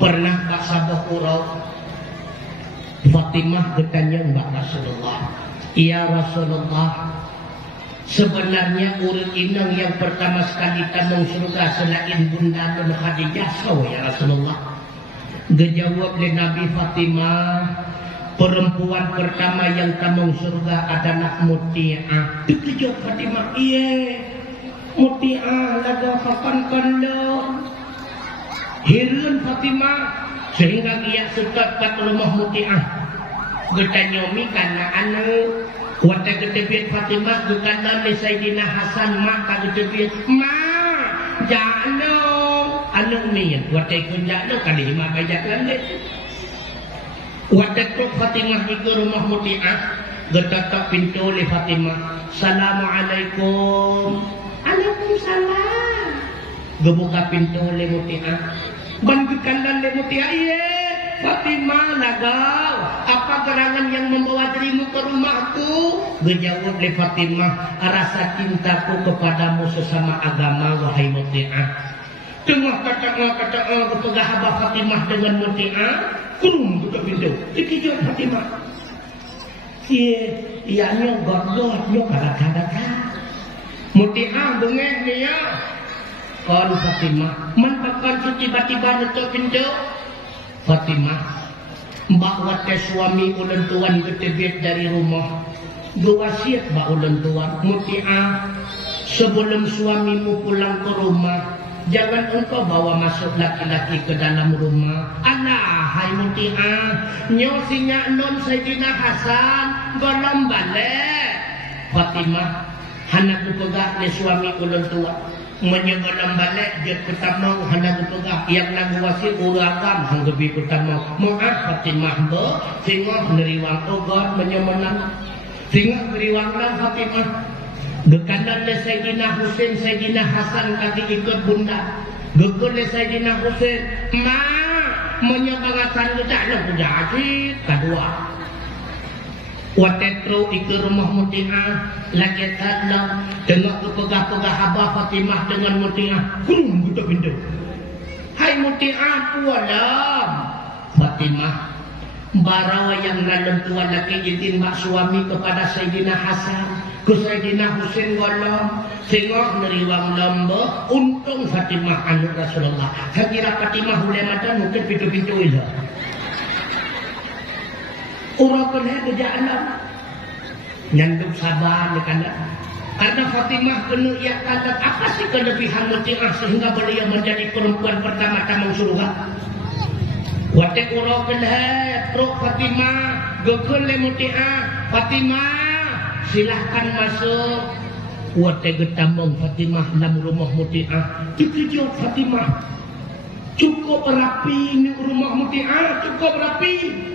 Pernah Mbak Sabah Urau Fatimah bertanya Mbak Rasulullah, ya Rasulullah, sebenarnya urut inang yang pertama sekali tamang surga selain Bunda dan Khadijah, so ya Rasulullah. Dijawab oleh Nabi Fatimah, perempuan pertama yang tamang surga adalah Muti'ah. Dijawab Fatimah, iya Muti'ah laga kapan kandang. Hirun Fatimah sehingga ia suka kat rumah Muti'ah. Getanyomi karena anu wata getebit Fatimah gekana ni Sayyidina Hasan mak ka getebit ma jano anu ni wata kun jano kali mak bajak lande. Wata tu Fatimah ke rumah Muti'ah getatak pintu le Fatimah. Assalamualaikum. Waalaikumsalam. Gebuka pintu le Muti'ah. Bantukan le Muti'ah, iya Fatimah lagau, apa gerangan yang membawa dirimu ke rumahku? Berjawab le Fatimah, rasa cintaku kepadamu sesama agama wahai Muti'ah. Tengah kata berpegah Abah Fatimah dengan Muti'ah, kurung buka pintu. Dikijau Fatimah. Iya nyogok kadang-kadang. Muti'ah bengek dia. Kon Fatimah, mantakan tiba-tiba nutup pintu. Fatimah, mbak wate suami ulen tuan ketebit dari rumah. Gewasiat mbak ulen tuan, Muti'ah, sebelum suamimu pulang ke rumah, jangan engkau bawa masuk laki-laki ke dalam rumah. Alah, hai Muti'ah, nyosinya non Sayyidina Hasan golong balik. Fatimah, hendak kupegak ni suami ulen tuan. Menyegolam balik dia pertama hendak kupegak yang lagu wasir urakan hanggebi pertama. Maaf Fatimah be, sehingga neriwang ogot menyemenang. Sehingga beriwanglah Fatimah. Gekanan le Sayyidina Husain, Sayyidina Hasan kaki ikut bunda. Gekul le Sayyidina Husain, ma menyebangatan kita lah pujajit. Kedua watetro ikut rumah Muti'ah lagi talam tengok kepegah-pegah Abah Fatimah dengan Muti'ah kurung buka pintu. Hai Muti'ah pualam. Fatimah barawa yang dalam tuan laki izin mak suami kepada Sayyidina Hasan ke Sayyidina Husain golong sehingga neriwang lamba. Untung Fatimah anu Rasulullah. Saya kira Fatimah boleh madan mungkin pintu-pintu itu orang kena berjalan nyanduk sabar karena Fatimah kena ia kata apa sih kelebihan Muti'ah sehingga beliau menjadi perempuan pertama tamang surga. Watek orang kena pro Fatimah gekul le Muti'ah. Fatimah silahkan masuk. Watek getamong Fatimah dalam rumah Muti'ah. Dikejut Fatimah, cukup rapi ni rumah Muti'ah, cukup rapi.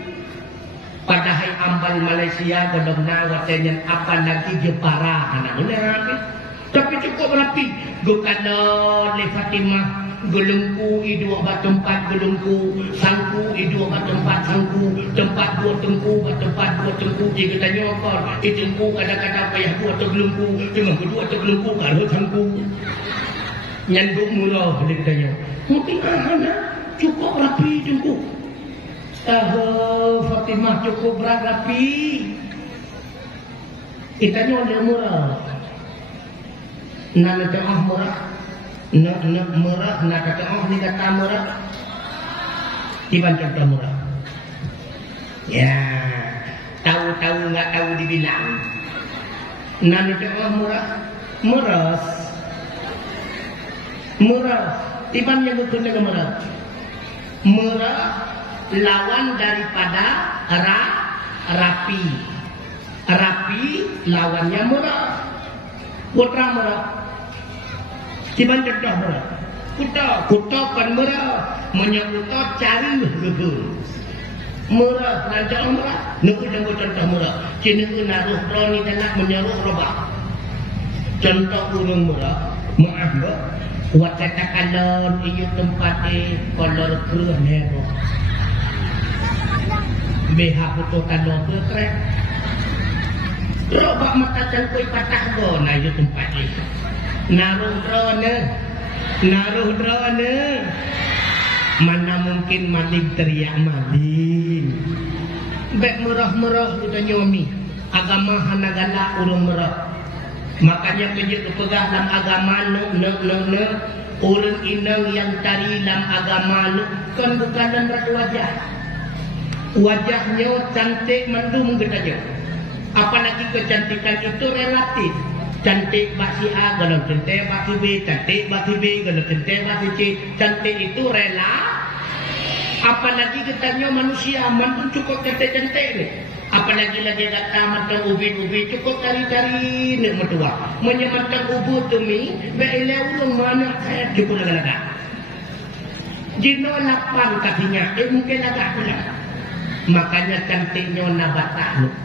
Padahal ambal Malaysia benar watenya apa lagi Jepara anak benar. Tapi cukup rapi. Gukana le Fatimah gelengku idua bat tempat gelengku, sangku idua bat tempat sangku, tempat dua tengku bat tempat dua tengku. Dia kata nyokor, tengku kadang-kadang payah dua tergelengku, tengah kedua tergelengku kalau sangku. Nyanduk murah dia katanya. Muti'ah anak cukup rapi tengku. Fatimah cukup rapi. Kita nyoleh murah. Nak tengah murah. Nak murah. Nak tengah ni kata murah. Tiba contoh murah. Ya, tahu-tahu nggak tahu dibilang. Nak tengah murah. Murah. Murah. Tiba yang betul dengan murah. Murah lawan daripada rapi. Rapi lawannya murah. Putra murah. Tiba contoh murah. Kuta kan murah. Menyekuta cari gede. Murah rancang murah. Nunggu contoh murah. Cina naruh roni tenak menyeruh robak. Contoh urung murah. Maaf mbak. Wata takalon iyo tempat kolor keruh hero. Beha puto kalon berkrek. Robak mata cangkui patah go na iyo tempat Naruh drone. Mana mungkin maling teriak maling. Bek merah-merah kita nyomi. Agama hanagala urung merah. Makanya pejut pegah dalam agama urang inang yang tari dalam agama kan bukan dalam wajah. Wajahnya cantik mendung katanya. Apalagi kecantikan itu relatif. Cantik bagi A kalau cantik bagi B, cantik bagi B kalau cantik bagi C. Cantik itu rela. Apalagi katanya manusia mantu cukup cantik-cantik ni. Apalagi lagi kata macam ubi-ubi cukup cari-cari ni mertua. Menyemantang ubu tu mi, beile ulung mana saya cukup lagak-lagak. Jino 8 kakinya, mungkin agak pula. Makanya cantiknya nabatah.